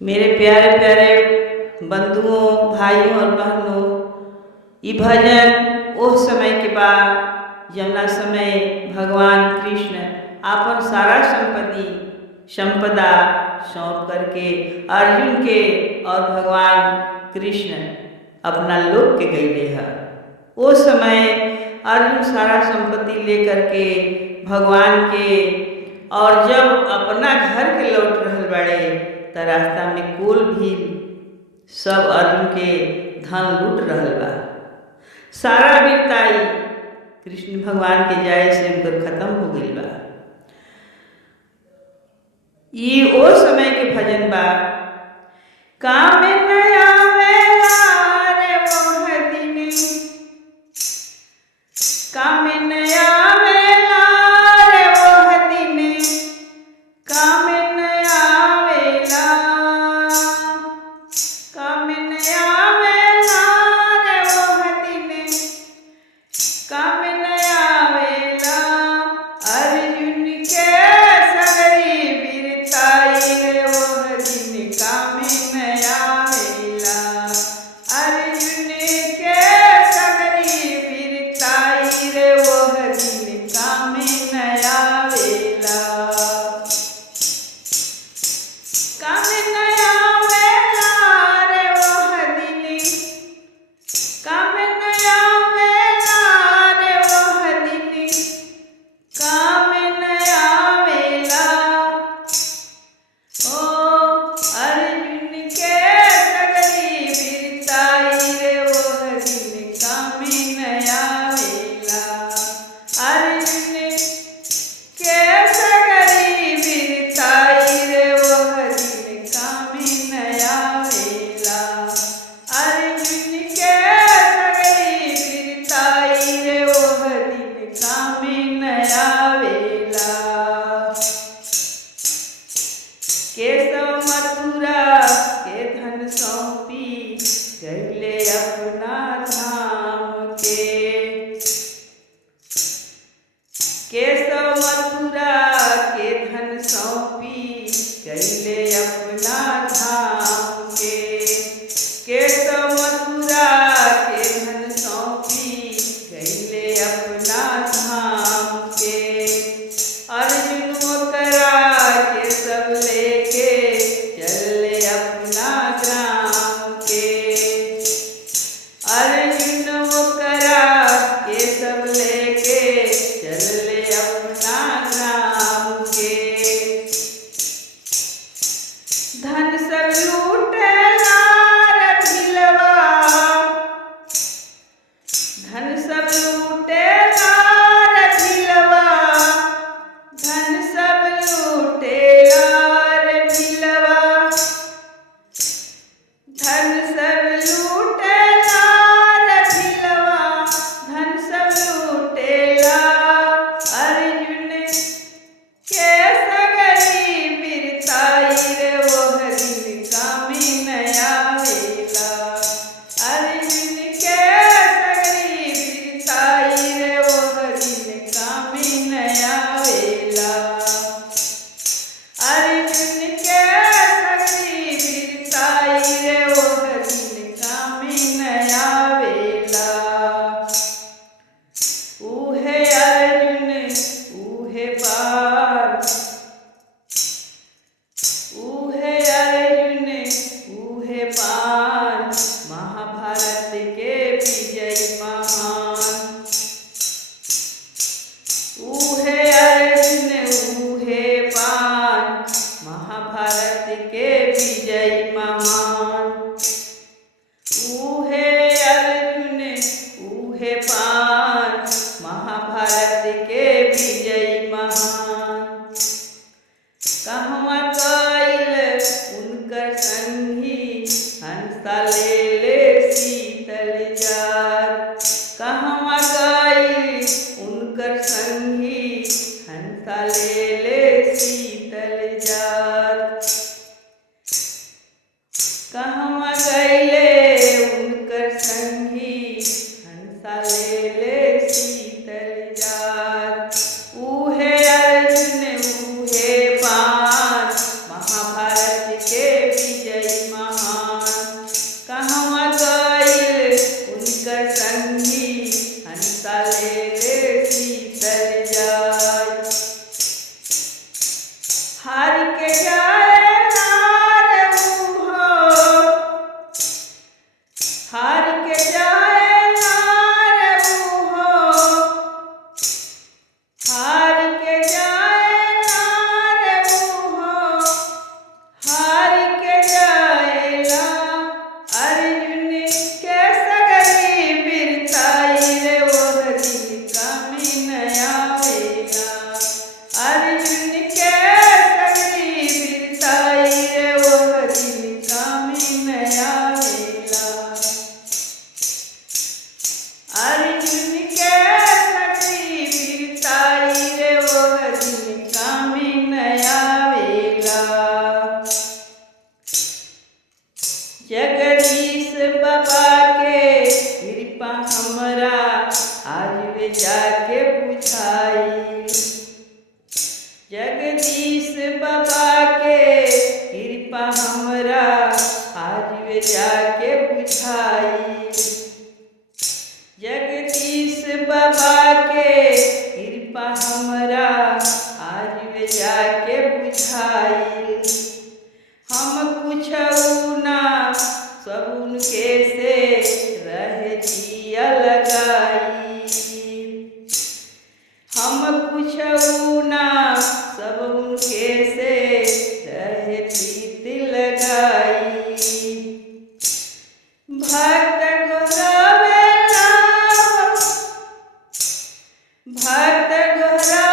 मेरे प्यारे प्यारे बंधुओं, भाइयों और बहनों, ये भजन उस समय के बाद जमुना समय भगवान कृष्ण आपन सारा संपदा सौंप करके अर्जुन के और भगवान कृष्ण अपना लोक के गईले है। उस समय अर्जुन सारा संपत्ति लेकर के भगवान के और जब अपना घर के लौट रहल बड़े त रास्ता में कुल भी सब अर्जुन के धन लूट रहल बा। सारा वीरताई कृष्ण भगवान के जाए से उनकर खत्म हो गई बा। ये ओ समय के भजन बा। काम में नया वेला रे मोह दिने, काम में नया वेला रे मोह दिने, काम में नया वेला, काम में नया वेला रे मोह दिने, काम में नया वेला। अर्जुन के सगरी वीरताई रे मोह दिने, काम में नया वेला। अर्जुन के सगरी वीरताई रे मोह दिने, काम में नया वेला। काम में नया वेला रे मोह दिने, काम में नया वेला रे मोह दिने, काम में नया वेला। ओ अर्जुन के सगरी वीरताई रे मोह दिने, काम में नया वेला। अर्जुन के सगरी वीरताई रे मोह दिने, काम में नया वेला। अर्जुन के सगरी वीरताई रे मोह दिने, काम में नया वेला। केशव मथुरा के धन सौंपी गईले अपना धाम के। केशव मथुरा के धन सौंपी गईले अपना धाम के। केशव मथुरा के धन सौंपी गईले अपना धाम के। अर्जुन ओकरा के सब लेके चले अपना ग्राम के। अर्जुन ओकरा के सब लेके चले अपना ग्राम के। धन सब लूटेला रे भिलवा, धन सब लूटेला रे भिलवा, धन सब लूटेला रे भिलवा, धन सब लूटेला रे भिलवा, धन सब लूटेला। अर्जुन के सगरी वीरताई रे मोह दिने, काम में नया वेला। अर्जुन के सगरी वीरताई रे मोह दिने, काम में नया वेला। अर्जुन के सगरी वीरताई रे मोह दिने, काम में नया वेला। ऊहे अर्जुन ऊहे पार, ऊहे अर्जुन ऊहे पान, महाभारत के विजय महान। ऊहे अर्जुन ऊहे पान, महाभारत के विजय महान। ऊहे अर्जुन ऊहे पान, महाभारत के विजय महान। कहवा गइल उनकर संगी, हंसा ले ले शीतल जात। कहवा गइल उनकर संगी, हंसा ले ले शीतल जात। कहवा गइले उनकर संगी, हंसा ले ले शीतल जात। ऊहे अर्जुन ऊहे पान, महाभारत के विजय ओह दिन कामे न आवेला। जगदीश बाबा के कृपा हमरा आज वे जाके बुझाई। जगदीश बाबा के कृपा हमरा आज वे जाके बुझाई। जगदीश बाबा के कृपा हमरा आज वे जाके बुझाई। हम कुछऊ ना सब उनके से रह जिया लगाई। हम कुछऊ ना सब उनके से रह प्रीत लगाई। भक्त घोरावेला भक्त घोरा